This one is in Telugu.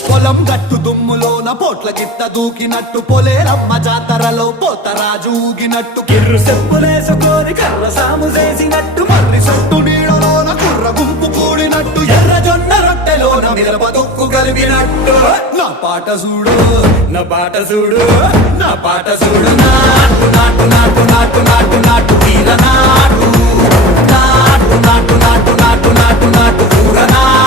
పొలం గట్టు దుమ్ములోన పోట్ల గిత్త దూకినట్టు పొలేరమ్మ జాతరలో పోతరాజు ఊగినట్టు కిర్రు చెప్పులేసుకొని కర్ర సాము చేసినట్టు మర్రి సొట్టు నీడలోన కుర్ర గుంపు కూడినట్టు ఎర్ర జొన్న రొట్టెలోన మిరప దొక్కు కలిపినట్టు నా పాట చూడు నా పాట చూడు నా పాట చూడు నాటు నాటు నాటు నాటు నాటు నాటు వీర నాటు నాటు నాటు నాటు నాటు నాటు నాటు ఊర నాటు